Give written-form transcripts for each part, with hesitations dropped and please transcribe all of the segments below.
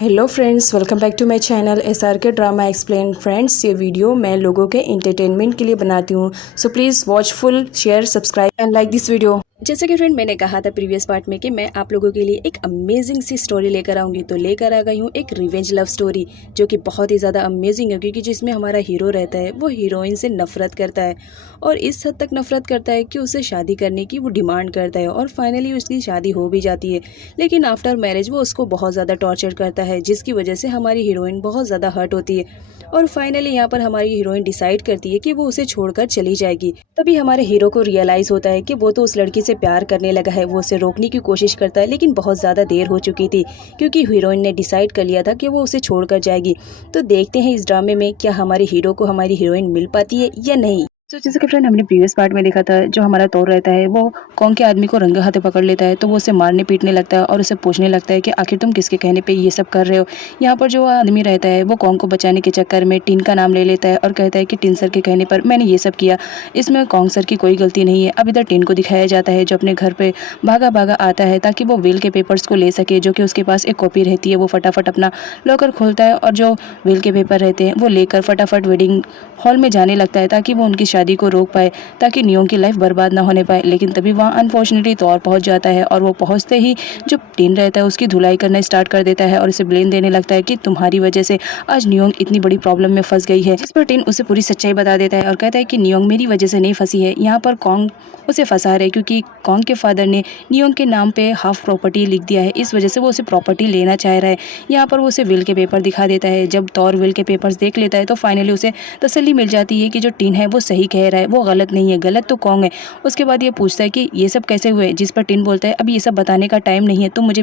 Hello friends, welcome back to my channel SRK drama explain. Friends, ये video मैं लोगों के एंटरटेनमेंट के लिए बनाती हूँ, so please watch full, share, subscribe and like this video. जैसे कि फ्रेंड मैंने कहा था प्रीवियस पार्ट में कि मैं आप लोगों के लिए एक अमेजिंग सी स्टोरी लेकर आऊँगी, तो लेकर आ गई हूँ एक रिवेंज लव स्टोरी जो कि बहुत ही ज़्यादा अमेजिंग है, क्योंकि जिसमें हमारा हीरो रहता है वो हीरोइन से नफरत करता है और इस हद तक नफरत करता है कि उससे शादी करने की वो डिमांड करता है और फाइनली उसकी शादी हो भी जाती है। लेकिन आफ्टर मैरिज वो उसको बहुत ज़्यादा टॉर्चर करता है, जिसकी वजह से हमारी हीरोइन बहुत ज़्यादा हर्ट होती है और फाइनली यहाँ पर हमारी हीरोइन डिसाइड करती है कि वो उसे छोड़कर चली जाएगी। तभी हमारे हीरो को रियलाइज़ होता है कि वो तो उस लड़की से प्यार करने लगा है। वो उसे रोकने की कोशिश करता है लेकिन बहुत ज़्यादा देर हो चुकी थी, क्योंकि हीरोइन ने डिसाइड कर लिया था कि वो उसे छोड़कर जाएगी। तो देखते हैं इस ड्रामे में क्या हमारे हीरो को हमारी हीरोइन मिल पाती है या नहीं। तो जैसे कि फ्रेंड हमने प्रीवियस पार्ट में देखा था, जो हमारा तौर रहता है वो कौन के आदमी को रंगे हाथे पकड़ लेता है, तो वो उसे मारने पीटने लगता है और उसे पूछने लगता है कि आखिर तुम किसके कहने पे ये सब कर रहे हो। यहाँ पर जो आदमी रहता है वो कौन को बचाने के चक्कर में टिन का नाम ले लेता है और कहता है कि टिन सर के कहने पर मैंने ये सब किया, इसमें कौन सर की कोई गलती नहीं है। अब इधर टिन को दिखाया जाता है जो अपने घर पे भागा भागा आता है ताकि वो विल के पेपर्स को ले सके, जो कि उसके पास एक कॉपी रहती है। वो फटाफट अपना लॉकर खोलता है और जो विल के पेपर रहते हैं वो लेकर फटाफट वेडिंग हॉल में जाने लगता है ताकि वो उनकी शादी को रोक पाए, ताकि नियोंग की लाइफ बर्बाद ना होने पाए। लेकिन तभी वहाँ अनफॉर्चुनेटली तौर पहुँच जाता है और वो पहुँचते ही जो टिन रहता है उसकी धुलाई करना स्टार्ट कर देता है और उसे ब्लेम देने लगता है कि तुम्हारी वजह से आज नियोंग इतनी बड़ी प्रॉब्लम में फंस गई है। जिस पर टिन उसे पूरी सच्चाई बता देता है और कहता है कि नियोंग मेरी वजह से नहीं फंसी है, यहाँ पर कॉन्ग उसे फंसा रहे, क्योंकि कॉन्ग के फादर ने नियोंग के नाम पे हाफ प्रॉपर्टी लिख दिया है, इस वजह से वो उसे प्रॉपर्टी लेना चाह रहा है। यहाँ पर वो उसे विल के पेपर दिखा देता है। जब तौर विल के पेपर्स देख लेता है तो फाइनली उसे तसल्ली मिल जाती है कि जो टिन है वो सही कह रहा है, वो गलत नहीं है, गलत तो कॉन्ग है। उसके बाद ये पूछता है कि ये सब कैसे हुए, जिस पर टिन बोलता है अब ये सब बताने का टाइम नहीं है, तुम मुझे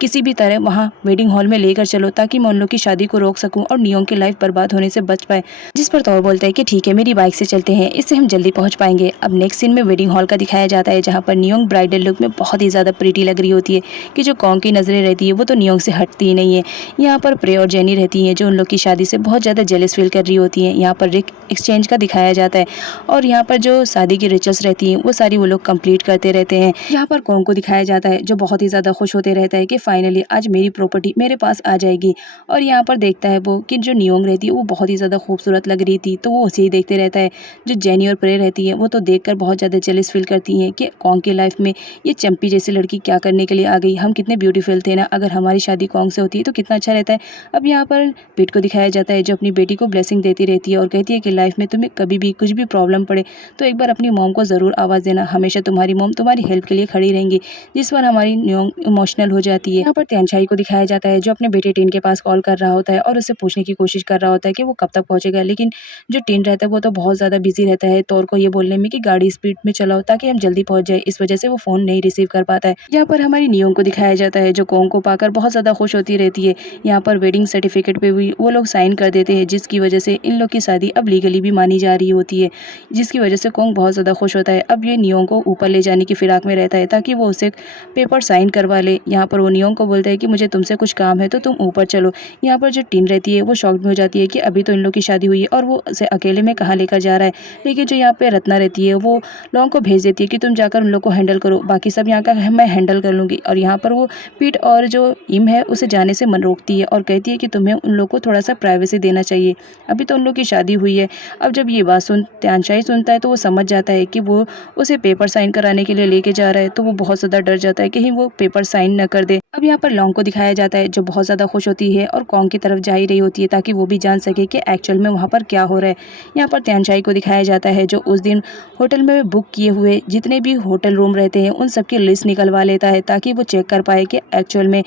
किसी भी तरह वहाँ वेडिंग हॉल में लेकर चलो ताकि मैं उन लोग की शादी को रोक सकूं और नियोंग की लाइफ बर्बाद होने से बच पाए। जिस पर तौर बोलता है कि ठीक है, मेरी बाइक से चलते हैं, इससे हम जल्दी पहुंच पाएंगे। अब नेक्स्ट सीन में वेडिंग हॉल का दिखाया जाता है, जहाँ पर नियोंग ब्राइडल लुक में बहुत ही ज़्यादा प्रीटी लग रही होती है कि जो कॉन्ग की नज़रें रहती है वो तो नियोंग से हटती ही नहीं है। यहाँ पर प्रे और जेनी रहती हैं जो उन लोग की शादी से बहुत ज़्यादा जेलस फील कर रही होती हैं। यहाँ पर रिक एक्सचेंज का दिखाया जाता है और यहाँ पर जो शादी की रिचुअल्स रहती हैं वो सारी वो लोग कंप्लीट करते रहते हैं। यहाँ पर कॉन्ग को दिखाया जाता है जो बहुत ही ज़्यादा खुश होते रहता है कि फाइनली आज मेरी प्रॉपर्टी मेरे पास आ जाएगी। और यहाँ पर देखता है वो कि जो नियोंग रहती है वो बहुत ही ज़्यादा खूबसूरत लग रही थी, तो वो उसे ही देखते रहता है। जो जेनी और प्रे रहती है वो तो देखकर बहुत ज़्यादा जेलस फील करती हैं कि कॉन्ग की लाइफ में ये चंपी जैसी लड़की क्या करने के लिए आ गई, हम कितने ब्यूटीफुल थे ना, अगर हमारी शादी कॉन्ग से होती है तो कितना अच्छा रहता है। अब यहाँ पर पिट को दिखाया जाता है जो अपनी बेटी को ब्लेसिंग देती रहती है और कहती है कि लाइफ में तुम्हें कभी भी कुछ भी प्रॉब्लम पड़े तो एक बार अपनी मॉम को ज़रूर आवाज़ देना, हमेशा तुम्हारी मॉम तुम्हारी हेल्प के लिए खड़ी रहेंगी। जिस पर हमारी नियोंग इमोशनल हो जाती है। यहाँ पर त्यानचाई को दिखाया जाता है जो अपने बेटे टिन के पास कॉल कर रहा होता है और उससे पूछने की कोशिश कर रहा होता है कि वो कब तक पहुंचेगा, लेकिन जो टिन रहता है वो तो बहुत ज़्यादा बिजी रहता है तौर को ये बोलने में कि गाड़ी स्पीड में चलाओ ताकि हम जल्दी पहुंच जाए, इस वजह से वो फ़ोन नहीं रिसीव कर पाता है। यहाँ पर हमारी नियोंग को दिखाया जाता है जो कॉन्ग को पाकर बहुत ज़्यादा खुश होती रहती है। यहाँ पर वेडिंग सर्टिफिकेट पे भी वो लोग साइन कर देते हैं, जिसकी वजह से इन लोग की शादी अब लीगली भी मानी जा रही होती है, जिसकी वजह से कॉन्ग बहुत ज़्यादा खुश होता है। अब ये नियोंग को ऊपर ले जाने की फिराक में रहता है ताकि वो उसे पेपर साइन करवा ले। यहाँ पर वो नियोंग को बोलता है कि मुझे तुमसे कुछ काम है तो तुम ऊपर चलो। यहाँ पर जो टिन रहती है वो शॉक्ड में हो जाती है कि अभी तो इन लोग की शादी हुई है और वो उसे अकेले में कहाँ लेकर जा रहा है। लेकिन जो यहाँ पे रत्ना रहती है वो लोगों को भेज देती है कि तुम जाकर उन लोग को हैंडल करो, बाकी सब यहाँ का मैं हैंडल कर लूँगी। और यहाँ पर वो पीट और जो इम है उसे जाने से मन रोकती है और कहती है कि तुम्हें उन लोग को थोड़ा सा प्राइवेसी देना चाहिए, अभी तो उन लोग की शादी हुई है। अब जब ये बात त्यानचाई सुनता है तो वो समझ जाता है कि वो उसे पेपर साइन कराने के लिए लेके जा रहा है, तो वो बहुत ज़्यादा डर जाता है कहीं वो पेपर साइन न कर दे। अब यहाँ पर लॉन्ग को दिखाया जाता है जो बहुत ज़्यादा खुश होती है और कॉन्ग की तरफ जा ही रही होती है ताकि वो भी जान सके कि एक्चुअल में वहाँ पर क्या हो रहा है। यहाँ पर त्यानचाई को दिखाया जाता है जो उस दिन होटल में बुक किए हुए जितने भी होटल रूम रहते हैं उन सब की लिस्ट निकलवा लेता है ताकि वो चेक कर पाए कि एक्चुअल में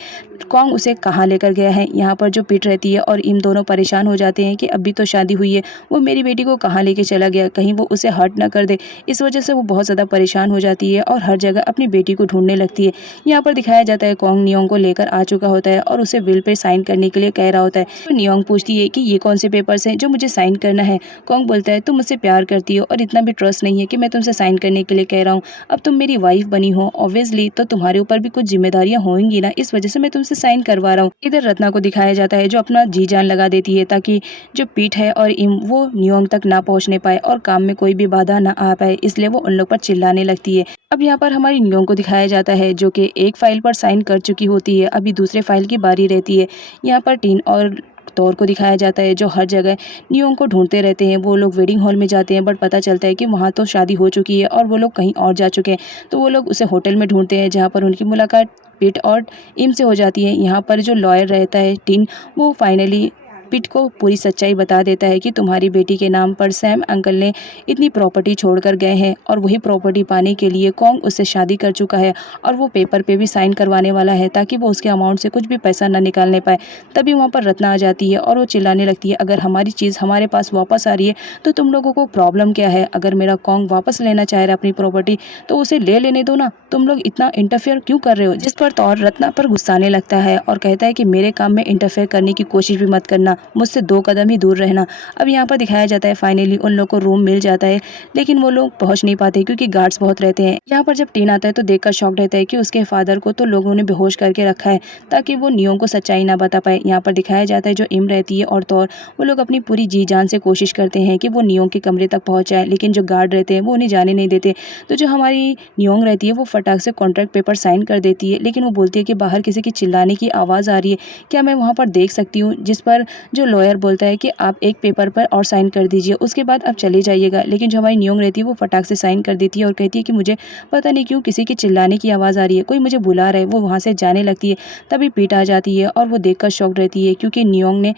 कॉन्ग उसे कहाँ लेकर गया है। यहाँ पर जो पिट रहती है और इन दोनों परेशान हो जाते हैं कि अभी तो शादी हुई है, वो मेरी बेटी को कहाँ लेके चला गया, कहीं वो उसे हर्ट ना कर दे। इस वजह से वो बहुत ज़्यादा परेशान हो जाती है और हर जगह अपनी बेटी को ढूंढने लगती है। यहाँ पर दिखाया जाता है कॉन्ग नियोंग को लेकर आ चुका होता है और उसे विल पे साइन करने के लिए कह रहा होता है। तो नियोंग पूछती है कि ये कौन से पेपर्स हैं जो मुझे साइन करना है। कॉन्ग बोलता है तुम मुझसे प्यार करती हो और इतना भी ट्रस्ट नहीं है कि मैं तुमसे साइन करने के लिए कह रहा हूँ, अब तुम मेरी वाइफ बनी हो ऑब्वियसली तो तुम्हारे ऊपर भी कुछ जिम्मेदारियां होंगी ना, इस वजह से मैं तुमसे साइन करवा रहा हूँ। इधर रत्ना को दिखाया जाता है जो अपना जी जान लगा देती है ताकि जो पीट है और इम वो नियोंग तक ना पहुंचने पाए और काम में कोई भी बाधा ना आ पाए, इसलिए वो उन लोग पर चिल्लाने लगती है। अब यहाँ पर हमारी नियोंग को दिखाया जाता है जो कि एक फाइल पर साइन कर चुकी चुकी होती है, अभी दूसरे फाइल की बारी रहती है। यहाँ पर टीन और तौर को दिखाया जाता है जो हर जगह नियोंग को ढूंढते रहते हैं। वो लोग वेडिंग हॉल में जाते हैं बट पता चलता है कि वहाँ तो शादी हो चुकी है और वो लोग कहीं और जा चुके हैं। तो वो लोग उसे होटल में ढूंढते हैं जहाँ पर उनकी मुलाकात पिट और इम से हो जाती है। यहाँ पर जो लॉयर रहता है टिन, वो फाइनली पिट को पूरी सच्चाई बता देता है कि तुम्हारी बेटी के नाम पर सैम अंकल ने इतनी प्रॉपर्टी छोड़कर गए हैं और वही प्रॉपर्टी पाने के लिए कॉन्ग उससे शादी कर चुका है और वो पेपर पे भी साइन करवाने वाला है ताकि वो उसके अमाउंट से कुछ भी पैसा ना निकालने पाए। तभी वहाँ पर रत्ना आ जाती है और वो चिल्लाने लगती है, अगर हमारी चीज़ हमारे पास वापस आ रही है तो तुम लोगों को प्रॉब्लम क्या है? अगर मेरा कॉन्ग वापस लेना चाह रहा है अपनी प्रॉपर्टी तो उसे ले लेने दो ना, तुम लोग इतना इंटरफेयर क्यों कर रहे हो? जिस पर तौर रत्ना पर गुस्साने लगता है और कहता है कि मेरे काम में इंटरफेयर करने की कोशिश भी मत करना, मुझसे 2 कदम ही दूर रहना। अब यहाँ पर दिखाया जाता है फाइनली उन लोग को रूम मिल जाता है लेकिन वो लोग पहुँच नहीं पाते क्योंकि गार्ड्स बहुत रहते हैं। यहाँ पर जब टीन आता है तो देखकर शॉक रहता है कि उसके फादर को तो लोगों ने बेहोश करके रखा है ताकि वो नियों को सच्चाई ना बता पाए। यहाँ पर दिखाया जाता है जो इम रहती है और तौर, वो लोग अपनी पूरी जी जान से कोशिश करते हैं कि वो नियों के कमरे तक पहुँच जाए लेकिन जो गार्ड रहते हैं वो उन्हें जाने नहीं देते। तो जो हमारी नियोंग रहती है वो फटाक से कॉन्ट्रैक्ट पेपर साइन कर देती है लेकिन वो बोलती है कि बाहर किसी की चिल्लाने की आवाज़ आ रही है, क्या मैं वहाँ पर देख सकती हूँ? जिस पर जो लॉयर बोलता है कि आप एक पेपर पर और साइन कर दीजिए, उसके बाद आप चले जाइएगा। लेकिन जो हमारी नियोंग रहती है वो फटाक से साइन कर देती है और कहती है कि मुझे पता नहीं क्यों किसी की चिल्लाने की आवाज़ आ रही है, कोई मुझे बुला रहा है। वो वहाँ से जाने लगती है तभी पीट आ जाती है और वो देखकर शॉक्ड रहती है क्योंकि नियोंग ने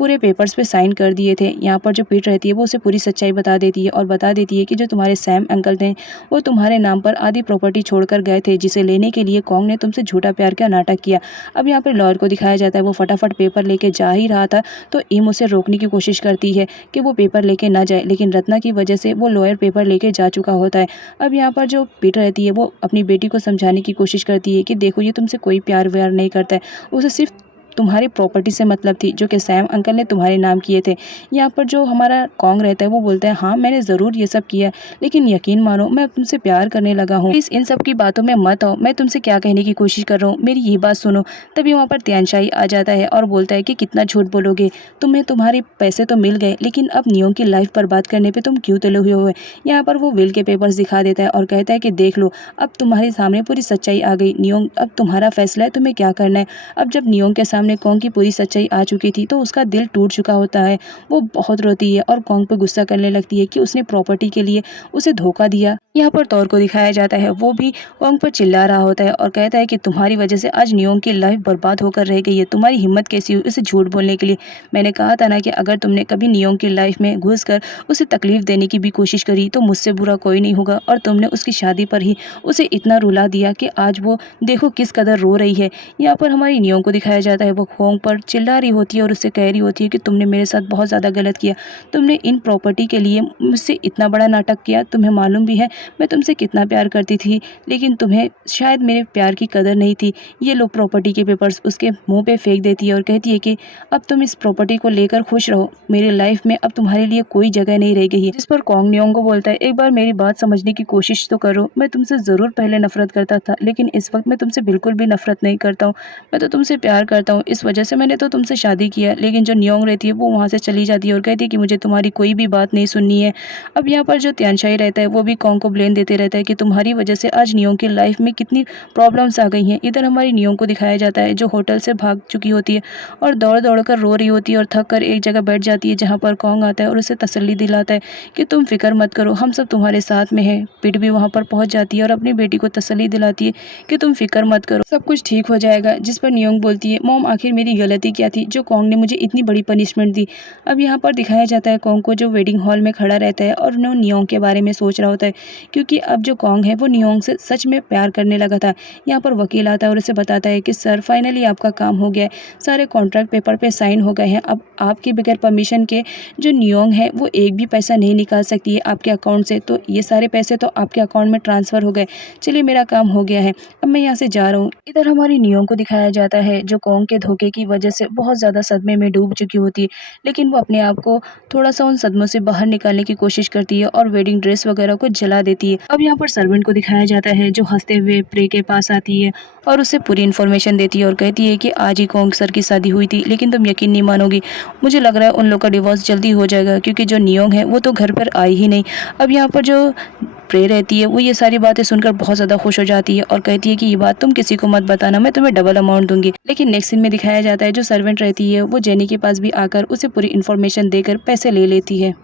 पूरे पेपर्स पे साइन कर दिए थे। यहाँ पर जो पीट रहती है वो उसे पूरी सच्चाई बता देती है और बता देती है कि जो तुम्हारे सैम अंकल थे वो तुम्हारे नाम पर आधी प्रॉपर्टी छोड़कर गए थे जिसे लेने के लिए कॉन्ग ने तुमसे झूठा प्यार का नाटक किया। अब यहाँ पर लॉयर को दिखाया जाता है वो फटाफट पेपर लेके जा ही रहा था तो इम उसे रोकने की कोशिश करती है कि वो पेपर लेके ना जाए लेकिन रत्ना की वजह से वो लॉयर पेपर लेके जा चुका होता है। अब यहाँ पर जो पीट रहती है वो अपनी बेटी को समझाने की कोशिश करती है कि देखो ये तुमसे कोई प्यार व्यार नहीं करता है, उसे सिर्फ तुम्हारी प्रॉपर्टी से मतलब थी जो कि सैम अंकल ने तुम्हारे नाम किए थे। यहाँ पर जो हमारा कॉन्ग रहता है वो बोलता है हाँ मैंने ज़रूर ये सब किया लेकिन यकीन मानो मैं तुमसे प्यार करने लगा हूँ, प्लीज़ इन सब की बातों में मत आओ, मैं तुमसे क्या कहने की कोशिश कर रहा हूँ मेरी ये बात सुनो। तभी वहाँ पर त्यानशाही आ जाता है और बोलता है कि कितना झूठ बोलोगे, तुम्हें तुम्हारे पैसे तो मिल गए लेकिन अब नियों की लाइफ बर्बाद करने पर तुम क्यों तुले हुए हो? यहाँ पर वो विल के पेपर्स दिखा देता है और कहता है कि देख लो अब तुम्हारे सामने पूरी सच्चाई आ गई नियोंग, अब तुम्हारा फैसला है तुम्हें क्या करना है। अब जब नियोंग के सामने कॉन्ग की पूरी सच्चाई आ चुकी थी तो उसका दिल टूट चुका होता है, वो बहुत रोती है और कॉन्ग पर गुस्सा करने लगती है कि उसने प्रॉपर्टी के लिए उसे धोखा दिया। यहाँ पर तौर को दिखाया जाता है वो भी कॉन्ग पर चिल्ला रहा होता है और कहता है कि तुम्हारी वजह से आज नियोंग की लाइफ बर्बाद होकर रह गई है, तुम्हारी हिम्मत कैसी हुई उसे झूठ बोलने के लिए? मैंने कहा था ना कि अगर तुमने कभी नियोंग की लाइफ में घुसकर उसे तकलीफ देने की भी कोशिश करी तो मुझसे बुरा कोई नहीं होगा, और तुमने उसकी शादी पर ही उसे इतना रुला दिया कि आज वो देखो किस कदर रो रही है। यहाँ पर हमारी नियोंग को दिखाया जाता है वो कॉन्ग पर चिल्ला रही होती है और उससे कह रही होती है कि तुमने मेरे साथ बहुत ज़्यादा गलत किया, तुमने इन प्रॉपर्टी के लिए मुझसे इतना बड़ा नाटक किया, तुम्हें मालूम भी है मैं तुमसे कितना प्यार करती थी लेकिन तुम्हें शायद मेरे प्यार की कदर नहीं थी। ये लो प्रॉपर्टी के पेपर्स उसके मुंह पे फेंक देती है और कहती है कि अब तुम इस प्रॉपर्टी को लेकर खुश रहो, मेरी लाइफ में अब तुम्हारे लिए कोई जगह नहीं रह गई है। जिस पर कॉन्ग नियोंग को बोलता है एक बार मेरी बात समझने की कोशिश तो करो, मैं तुमसे ज़रूर पहले नफरत करता था लेकिन इस वक्त मैं तुमसे बिल्कुल भी नफरत नहीं करता हूँ, मैं तो तुमसे प्यार करता हूँ, इस वजह से मैंने तो तुमसे शादी किया। लेकिन जो नियोंग रहती है वो वहाँ से चली जाती है और कहती है कि मुझे तुम्हारी कोई भी बात नहीं सुननी है। अब यहाँ पर जो त्यानशाही रहता है वो भी कॉन्ग को ब्लेम देते रहता है कि तुम्हारी वजह से आज नियोंग की लाइफ में कितनी प्रॉब्लम्स आ गई हैं। इधर हमारी नियोंग को दिखाया जाता है जो होटल से भाग चुकी होती है और दौड़ दौड़ कर रो रही होती है और थक कर एक जगह बैठ जाती है जहाँ पर कॉन्ग आता है और उसे तसल्ली दिलाता है कि तुम फिक्र मत करो, हम सब तुम्हारे साथ में हैं। पिट भी वहाँ पर पहुँच जाती है और अपनी बेटी को तसल्ली दिलाती है कि तुम फिक्र मत करो, सब कुछ ठीक हो जाएगा। जिस पर नियोंग बोलती है मॉम आखिर मेरी गलती क्या थी जो कॉन्ग ने मुझे इतनी बड़ी पनिशमेंट दी। अब यहाँ पर दिखाया जाता है कॉन्ग को जो वेडिंग हॉल में खड़ा रहता है और वो नियोंग के बारे में सोच रहा होता है क्योंकि अब जो कॉन्ग है वो नियोंग से सच में प्यार करने लगा था। यहाँ पर वकील आता है और उसे बताता है कि सर फाइनली आपका काम हो गया है, सारे कॉन्ट्रैक्ट पेपर पे साइन हो गए हैं, अब आपके बगैर परमिशन के जो नियोंग है वो एक भी पैसा नहीं निकाल सकती है आपके अकाउंट से, तो ये सारे पैसे तो आपके अकाउंट में ट्रांसफ़र हो गए, चलिए मेरा काम हो गया है, अब मैं यहाँ से जा रहा हूँ। इधर हमारी नियोंग को दिखाया जाता है जो कॉन्ग के धोखे की वजह से बहुत ज़्यादा सदमे में डूब चुकी होती है, लेकिन वो अपने आप को थोड़ा-सा उन सदमों से बाहर निकालने की कोशिश करती है और वेडिंग ड्रेस वगैरह को जला देती है। अब यहाँ पर सर्वेंट को दिखाया जाता है जो हँसते हुए प्रे के पास आती है और उसे पूरी इन्फॉर्मेशन देती है और कहती है कि आज ही कोंग सर की शादी हुई थी, लेकिन तुम यकीन नहीं मानोगी, मुझे लग रहा है उन लोग का डिवोर्स जल्दी हो जाएगा क्योंकि जो नियोंग है वो तो घर पर आई ही नहीं। अब यहाँ पर जो प्रे रहती है वो ये सारी बातें सुनकर बहुत ज़्यादा खुश हो जाती है और कहती है कि ये बात तुम किसी को मत बताना, मैं तुम्हें डबल अमाउंट दूंगी। लेकिन नेक्स्ट सीन में दिखाया जाता है जो सर्वेंट रहती है वो जेनी के पास भी आकर उसे पूरी इन्फॉर्मेशन देकर पैसे ले लेती है।